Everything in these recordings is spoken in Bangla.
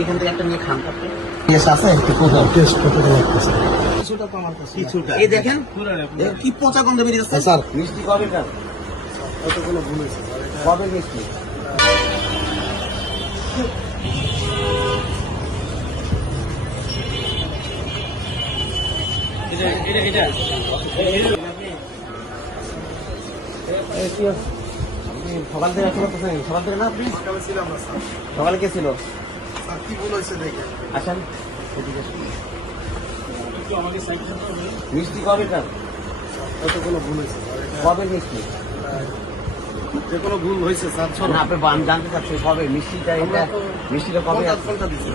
এখান থেকে একটা নিয়ে খান আপনি টেস্ট আছে একটু কোথাও টেস্ট করতে লাগতেছে কিছুটা তো আমার কাছে কিছুটা এই দেখেন কি পচা গন্ধ বেরিয়ে যাচ্ছে স্যার মিষ্টি কবে কার কতগুলো ভুল হয়েছে স্যার কবে মিষ্টি সকাল থেকে আসলে সকাল থেকে না আপনি সকালে ছিলাম না স্যার সকালে কে ছিল স্যার কি ভুল হয়েছে দেখে আসেন মিষ্টি কবে কার কতগুলো ভুল হয়েছে স্যার কবে মিষ্টি যে কোনো ভুল হয়েছে স্যার না আপনি আমি জানতে চাচ্ছি কবে মিষ্টিটা এটা মিষ্টিটা কবে কোনটা দিচ্ছে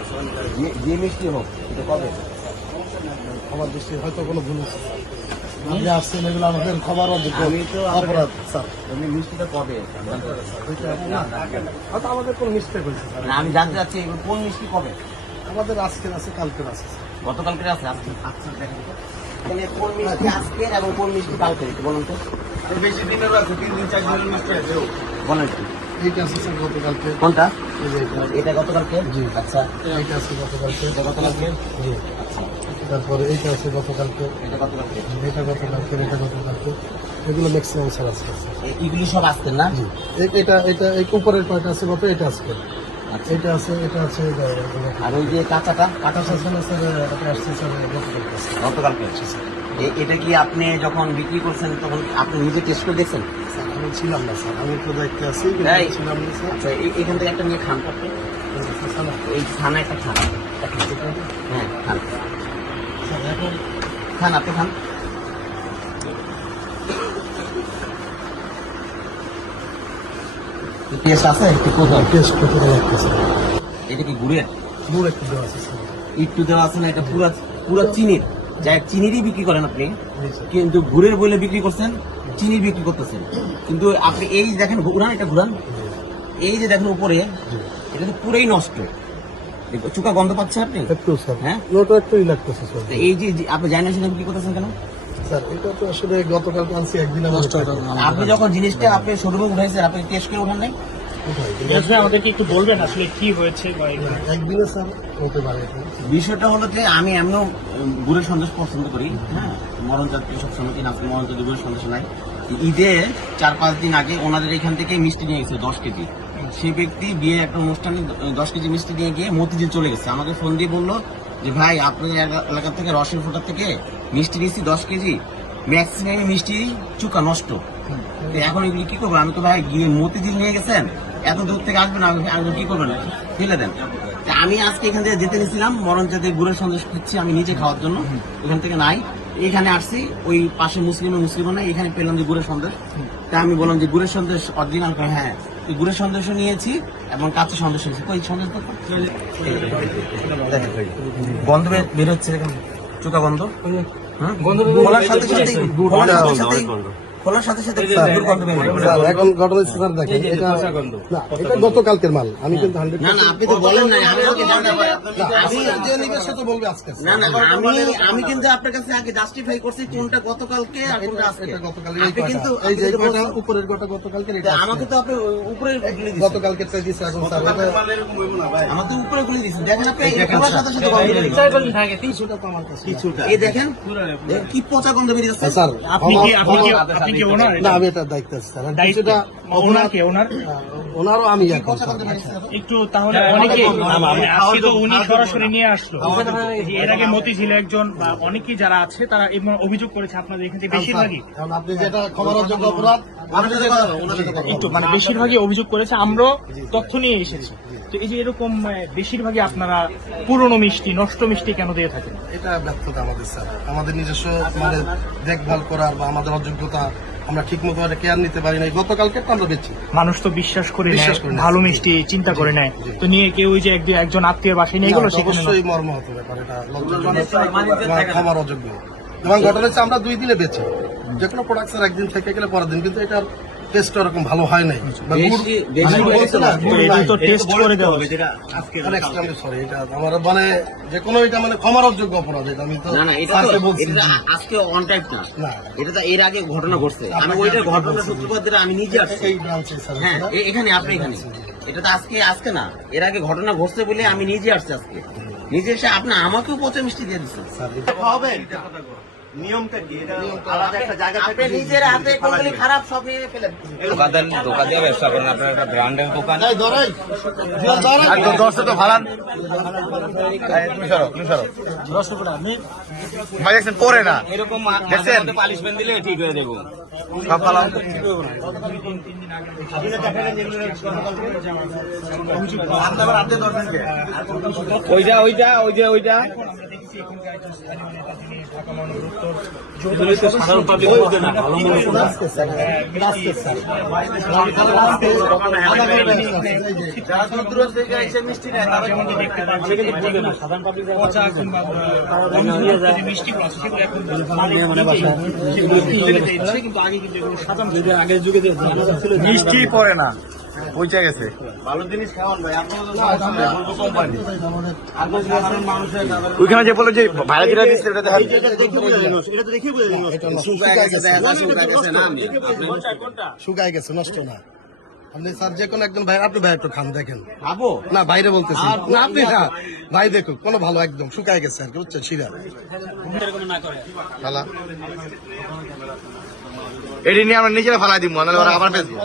যে মিষ্টি হোক এটা কবে আমার দৃষ্টি হয়তো কোনো ভুল হয়েছে স্যার আপনি আসছেন এগুলো আমাদের খবর অযোগ্য আমি তো অপরাধ স্যার এমনি মিষ্টিটা কবে হয়তো আমাদের কোনো মিস্টেক হয়েছে স্যার না, আমি জানতে চাচ্ছি এগুলো কোন মিষ্টি কবে আমাদের আজকের আছে কালকের আছে স্যার গতকালকে আছে আজকে আচ্ছা দেখেন তো। তাহলে কোন মিষ্টি আজকের এবং কোন মিষ্টি কালকে একটু বলুন তো বেশি দিনের আছে 3 দিন 4 দিনের মিষ্টি আছে বলেন একটু এইটা আছে স্যার গতকালকে কোনটা এই যে এটা। এটা গতকালকে জি। আচ্ছা এইটা আছে গতকালকে এটা গতকালকে জি তারপরে এইটা আছে গতকালকে এটা গতকালকে এটা গতকালকে এগুলো ম্যাক্সিমাম স্যার আছে এগুলি সব আসতেন না জি এটা এই উপরের কয়টা আছে গত এটা আজকে আচ্ছা। এটা আছে আর ওই যে কাঁচাটা কাটা আছে না স্যার এটা আসছে স্যার গতকালকে আছে। গতকালকে এটা কি আপনি যখন বিক্রি করছেন তখন আপনি নিজে টেস্ট করে দেখছেন স্যার আমি ছিলাম না স্যার আমি তো দায়িত্বে আছি কিন্তু এই। ছিলাম না স্যার আচ্ছা এখান থেকে একটা নিয়ে খান আপনি স্যার এই খানা একটা খান হ্যাঁ খান এখন খান আপনি খান টেস্ট আছে একটু কোথাও টেস্ট করতে লাগতেছে এটা কি গুড়ের দূর একটু দেওয়া আছে স্যার একটু দেওয়া আছে না এটা পুরা পুরা চিনির যা চিনিরই বিক্রি করেন আপনি জি স্যার কিন্তু গুড়ের বলে বিক্রি করছেন চিনির বিক্রি করতেছেন কিন্তু আপনি এই দেখেন ঘুরান এটা ঘুরান এই যে দেখেন উপরে এটা তো পুরোই নষ্ট দেখো, চুকা গন্ধ পাচ্ছেন আপনি একটু স্যার হ্যাঁ ওটা একটুই লাগতেছে স্যার তো এই যে আপনি জানেন সেটা বিক্রি করতেছেন কেন স্যার এটা তো আসলে গতকালকে আনছি একদিন আমার আপনি যখন জিনিসটা আপনি শোরুমে উঠাইছেন আপনি টেস্ট করে উঠান নাই আসলে আমাদেরকে একটু বলবেন আসলে কি হয়েছে বা এগুলো। একদিনে স্যার হতে পারে এটা। বিষয়টা হলো যে আমি এমনিও গুড়ের সন্দেশ পছন্দ করি হ্যাঁ মরণ জাতীয় সব সময় কিনা আজকে মরণ জাতীয় গুড়ের সন্দেশ নাই ঈদে 4-5 দিন আগে ওনাদের এখান থেকে মিষ্টি নিয়ে গেছে 10 কেজি সেই ব্যক্তি বিয়ে একটা অনুষ্ঠানে 10 কেজি মিষ্টি নিয়ে গিয়ে মতিঝিল চলে গেছে আমাকে ফোন দিয়ে বললো যে ভাই আপনাদের এলাকা থেকে রসের ফোঁটা থেকে মিষ্টি নিয়েছি 10 কেজি ম্যাক্সিমাম মিষ্টি চুকা নষ্ট তো এখন এগুলি কি করবো আমি তো ভাই গিয়ে মতিঝিল নিয়ে গেছেন এত দূর থেকে আসবেন আমি কি করবেন ফেলে দেন তা আমি আজকে এখান থেকে যেতে নিয়েছিলাম মরণ যাতে গুড়ের সন্দেশ খুঁজছি আমি নিজে খাওয়ার জন্য এখান থেকে নাই এখানে আসছি ওই পাশে মুসলিম নাই এখানে পেলাম যে গুড়ের সন্দেশ তা আমি বললাম যে গুড়ের সন্দেশ অরিজিনাল হ্যাঁ তো গুড়ের সন্দেশও নিয়েছি এবং কাঁচা সন্দেশ নিয়েছি ওই সন্দেশ তো গন্ধ বের হচ্ছে এখানে চোখা গন্ধ খোলার সাথে সাথে খোলার সাথে সাথে গুড় গন্ধ বের হচ্ছে। স্যার এখন ঘটনা হচ্ছে স্যার দেখেন এটা না এটা গতকালকের মাল আমি কিন্তু 100 না না আপনি তো বলেন নাই আমি তো জানি না। আমি যে নিবে সে তো বলবে আজকে না না আমি কিন্তু আপনার কাছে আগে জাস্টিফাই করছি কোনটা গতকালকে আর কোনটা আজকে এটা গতকাল আপনি কিন্তু এই যে আপনি কিন্তু কয়টা উপরের কয়টা গতকালকে এটা আমাকে তো আপনি উপরে গুলি দিয়েছেন গতকালকে টাই দিছে এখন স্যার এটা আমার তো উপরে গুলি দিয়েছেন দেখেন আপনি খোলার সাথে সাথে গন্ধ বের হচ্ছে। কিছুটা তো আমার কাছে এই দেখেন কি পচা গন্ধ বেরিয়ে যাচ্ছে স্যার আপনি কি ওনার না আমি এটা দায়িত্ব আছি স্যার দায়িত্ব কিছুটা ওনার কি ওনার ওনারও আমি এখন পচা গন্ধ বেরিয়ে যাচ্ছে একটু তাহলে অনেকে আজকে তো উনি সরাসরি নিয়ে আসলো এর আগে মতিঝিল একজন বা অনেকেই যারা আছে তারা এবং অভিযোগ করেছে আপনাদের এখান থেকে বেশিরভাগই এখন আপনি যেটা ক্ষমার যোগ্য অপরাধ আপনি যেটা একটু মানে বেশিরভাগই অভিযোগ করেছে আমরাও তথ্য নিয়ে এসেছি তো এই যে এরকম বেশিরভাগই আপনারা পুরনো মিষ্টি নষ্ট মিষ্টি কেন দিয়ে থাকেন এটা ব্যর্থতা আমাদের স্যার আমাদের নিজস্ব মানে দেখভাল করার বা আমাদের অযোগ্যতা আমরা ঠিক মতো কেয়ার নিতে পারি না গতকালকে তো আমরা বেচি মানুষ তো বিশ্বাস করে নেয় বিশ্বাস করে নেয়। ভালো মিষ্টি চিন্তা করে নেয় তো নিয়ে কেউ ওই যে একজন আত্মীয় বাসায় নিয়ে গেলো না, সেখানে অবশ্যই মর্মাহত ব্যাপার এটা লজ্জাজনক ক্ষমার অযোগ্য এবং ঘটনা হচ্ছে আমরা 2 দিনে বেচি যে কোনো প্রোডাক্টসের একদিন থেকে গেলে পরের দিন কিন্তু এটার টেস্ট ওরকম ভালো হয় নাই বা গুড়- বেশি আমি বলছি না, তো গুড় এটা নাই। তো টেস্ট করে দেওয়া উচিত। আর extremely sorry, এটা আমার মানে যে কোনো এটা মানে ক্ষমার অযোগ্য অপরাধ এটা আমি তো না না এটা স্যারকে তো বলছি এটা তো আজকে অন টাইপ না না এটা তো এর আগে ঘটনা ঘটছে আমি ওইটার ঘটনা সূত্রপাত ধরে আমি নিজে আসছি এই ব্রাঞ্চে স্যার হ্যাঁ এখানে আপনি এখানে এটা তো আজকে না, এর আগে ঘটনা ঘটছে বলে আমি নিজে আসছি আজকে, নিজে এসে আপনি আমাকেও পচা মিষ্টি দিয়ে দিচ্ছেন। নিয়মটা কি? এটা আলাদা একটা জায়গা আপনি নিজের হাতে কোনগুলি খারাপ সব নিয়ে ফেলেন। দোকান দিয়ে ব্যবসা করেন, আপনার একটা ব্র্যান্ডের দোকান। ভাই দেখছেন পরে না এরকম দেখছেন? পালিশমেন্ট দিলে ঠিক হয়ে দেবো। সব পালাম। ওইটা ওইটা ওই যে ওইটা মিষ্টি পরে না, পৌঁছে গেছে। ভালো জিনিস খাওয়ান ভাই, কোম্পানি ওইখানে যে বলে যে ভাড়া যেটা দিচ্ছে এটা দেখেন। শুকায় গেছে, নষ্ট না। আপনি স্যার যে কোনো একজন ভাই, আপনি ভাই একটু খান দেখেন। খাবো না বাইরে বলতেছি না, আপনি না ভাই দেখুন, কোনো ভালো একদম শুকায় গেছে আর কি, বুঝছেন শিরা। ফালা এটি নিয়ে আমরা নিজেরা ফালাই দিব, নাহলে ওরা আবার বেচবো।